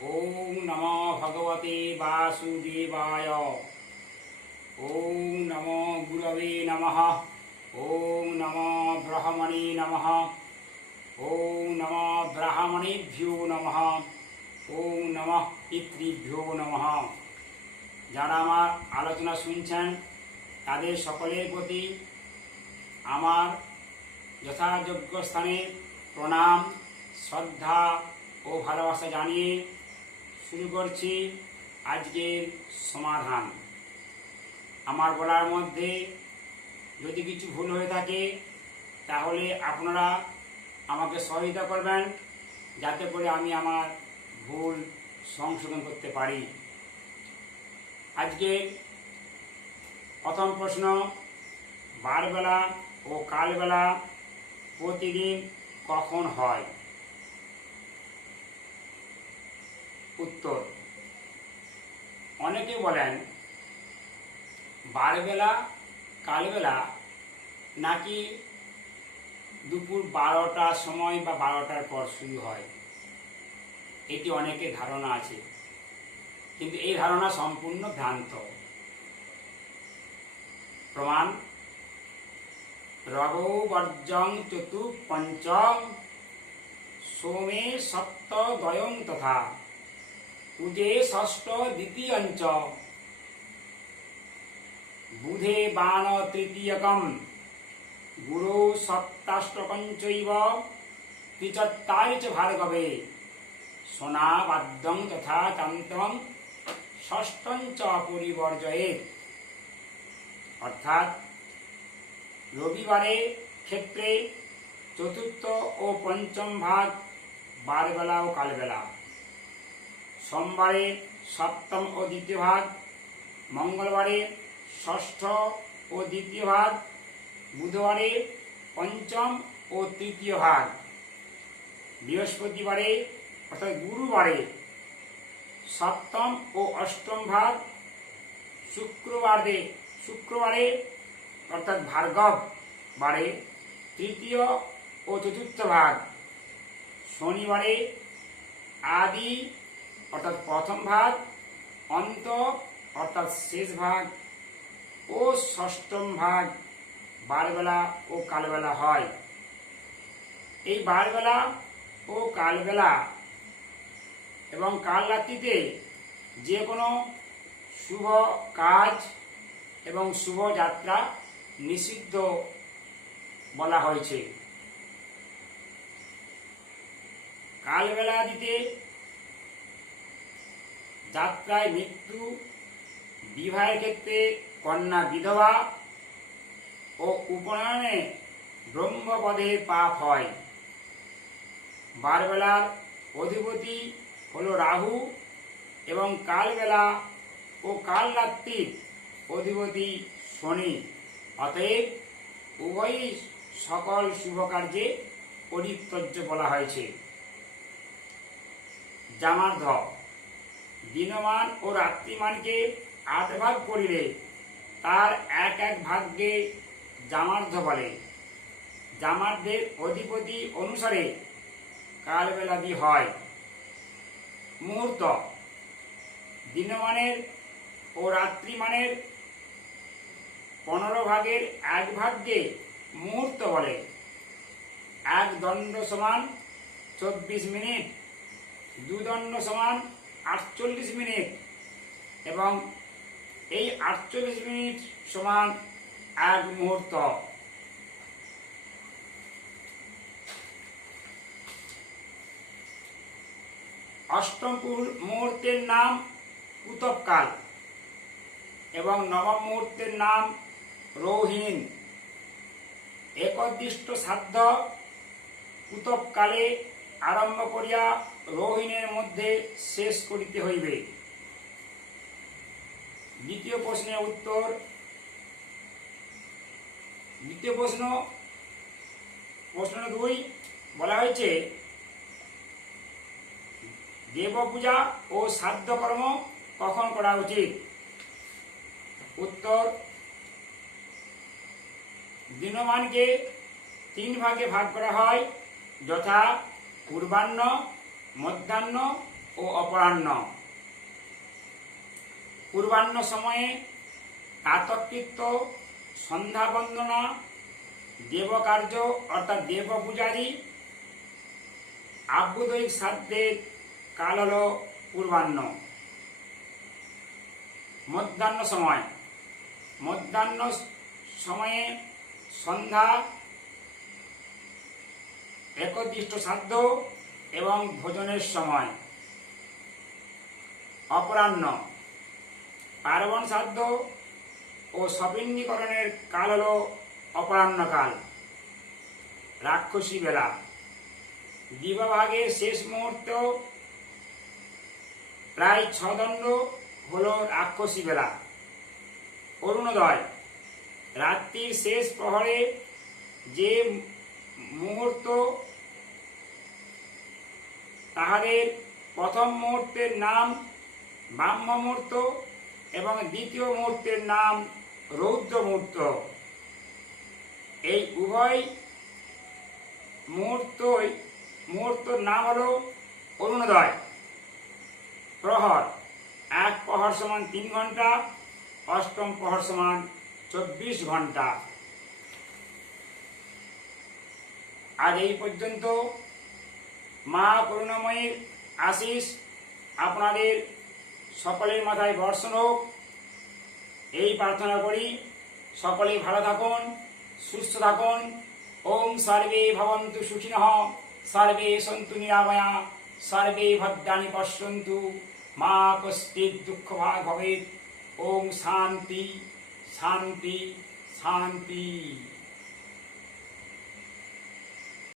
ओम नमो भगवते वासुदेवाय। ओम नमो गुरवे नमः। ओम नमो ब्रह्मणे नमः। ओम नमो ब्राह्मणेभ्यो नमः। ओम नमः पितृभ्यो नमः। যারা আমার আলোচনা শুনছেন তাদের সকলের প্রতি আমার যথাযোগ্য স্থানে প্রণাম, শ্রদ্ধা ও ভালোবাসা জানিয়ে শুরু করছি আজকের সমাধান। আমার বলার মধ্যে যদি কিছু ভুল হয়ে থাকে তাহলে আপনারা আমাকে সহযোগিতা করবেন, যাতে করে আমি আমার ভুল সংশোধন করতে পারি। আজকে প্রথম প্রশ্ন, বারবেলা ও কালবেলা প্রতিদিন কখন হয়? উত্তর, অনেকে বলেন বারবেলা কালবেলা নাকি দুপুর 12টার সময় বা 12টার পর শুরু হয়। এটি অনেকের ধারণা আছে, কিন্তু এই ধারণা সম্পূর্ণ ভ্রান্ত। প্রমাণ, রবৌ বর্জং চতুঃপঞ্চম সোমে সপ্তদয়ং তথা কুজে ষষ্ঠ দ্বিতীয়ঞ্চ বুধে বাণ তৃতীয়কম গুরু সপ্তাষ্টকঞ্চৈব ত্রিচত্বারি চ ভার্গবে সোনাবাদ্যং তথা চান্ত্রং ষষ্ঠং চ পরিবর্জয়েৎ। অর্থাৎ রবিবারে ক্ষেত্রে চতুর্থ ও পঞ্চম ভাগ বারবেলা ও কালবেলা, সোমবারে সপ্তম ও দ্বিতীয় ভাগ, মঙ্গলবারে ষষ্ঠ ও দ্বিতীয় ভাগ, বুধবারে পঞ্চম ও তৃতীয় ভাগ, বৃহস্পতিবারে অর্থাৎ গুরুবারে সপ্তম ও অষ্টম ভাগ, শুক্রবারে অর্থাৎ ভার্গব বারে তৃতীয় ও চতুর্থ ভাগ, শনিবারে আদি অর্থাৎ প্রথম ভাগ, অন্ত অর্থাৎ শেষ ভাগ ও ষষ্ঠম ভাগ বারবেলা ও কালবেলা হয়। এই বারবেলা ও কালবেলা এবং কাল রাত্রিতে যে কোনো শুভ কাজ এবং শুভ যাত্রা নিষিদ্ধ বলা হয়েছে। কালবেলা দিতে যাত্রায় মৃত্যু, বিবাহের ক্ষেত্রে কন্যা বিধবা ও উপনয়নে ব্রহ্মপদের পাপ হয়। বারবেলার অধিপতি হল রাহু এবং কালবেলা ও কাল রাত্রির অধিপতি শনি। অতএব উভয়ই সকল শুভ কার্যে পরিত্যজ্য বলা হয়েছে। জামার্ধ, দিনমান ও রাত্রিমানকে 8 ভাগ করিলে তার এক এক ভাগকে জামার্ধ বলে। জামার্ধের অধিপতি অনুসারে কালবেলাদি হয়। মুহূর্ত, দিনমানের ও রাত্রিমানের 15 ভাগের 1 ভাগকে মুহূর্ত বলে। এক দণ্ড সমান 24 মিনিট, দুদণ্ড সমান 48 মিনিট এবং এই 48 মিনিট সমান 1 মুহূর্ত। অষ্টম মুহূর্তের নাম কুতবকাল এবং নবম মুহূর্তের নাম রৌহিণ। একদিষ্ট সাধ্য কুতবকালে আরম্ভ করিয়া রৌহিণের মধ্যে শেষ করিতে হইবে। দ্বিতীয় প্রশ্নের উত্তর। দ্বিতীয় প্রশ্ন 2 বলা হয়েছে, দেব পূজা ও শ্রাদ্ধ কর্ম কখন করা উচিত? উত্তর, দিনমানকে 3 ভাগে ভাগ করা হয়, যথা পূর্বাহ্ন, মধ্যাহ্ন ও ও অপরাহ্ন। পূর্বাহ্ন সময়ে প্রাতঃকৃত্য, সন্ধ্যা বন্দনা, দেবকার্য অর্থাৎ দেব পূজারী, আভ্যুদয়িক শ্রাদ্ধের কাল হল পূর্বাহ্ন। মধ্যাহ্ন সময়ে সন্ধ্যা, একদিষ্ট শ্রাদ্ধ এবং ভোজনের সময়। অপরাহ্ন পার্বণ শ্রাদ্ধ ও সপিণ্ডীকরণের কাল হল অপরাহ্নকাল। রাক্ষসী বেলা দিবাভাগের শেষ মুহূর্ত প্রায় 6 দণ্ড হল রাক্ষসী বেলা। অরুণোদয় রাত্রির শেষ প্রহরে যে মুহূর্ত, তাহাদের প্রথম মুহূর্তের নাম ব্রাহ্ম মুহূর্ত এবং দ্বিতীয় মুহূর্তের নাম রৌদ্র মুহূর্ত। এই উভয় মুহূর্তর নাম হল অরুণোদয়। প্রহর, এক প্রহর সমান 3 ঘন্টা, অষ্টম প্রহর সমান 24 ঘন্টা। আজ এই পর্যন্ত। মা করুণাময়ীর আশীষ আপনাদের সকলের মাথায় বর্ষণ হোক, এই প্রার্থনা করি। সকলেই ভালো থাকুন, সুস্থ থাকুন। ওম সর্বে ভবন্তু সুখিনঃ, সর্বে সন্তু নিরাময়া, সর্বে ভদ্রাণি পশ্যন্তু, মা কশ্চিৎ দুঃখভাগ ভবেৎ। ওম শান্তি শান্তি শান্তি।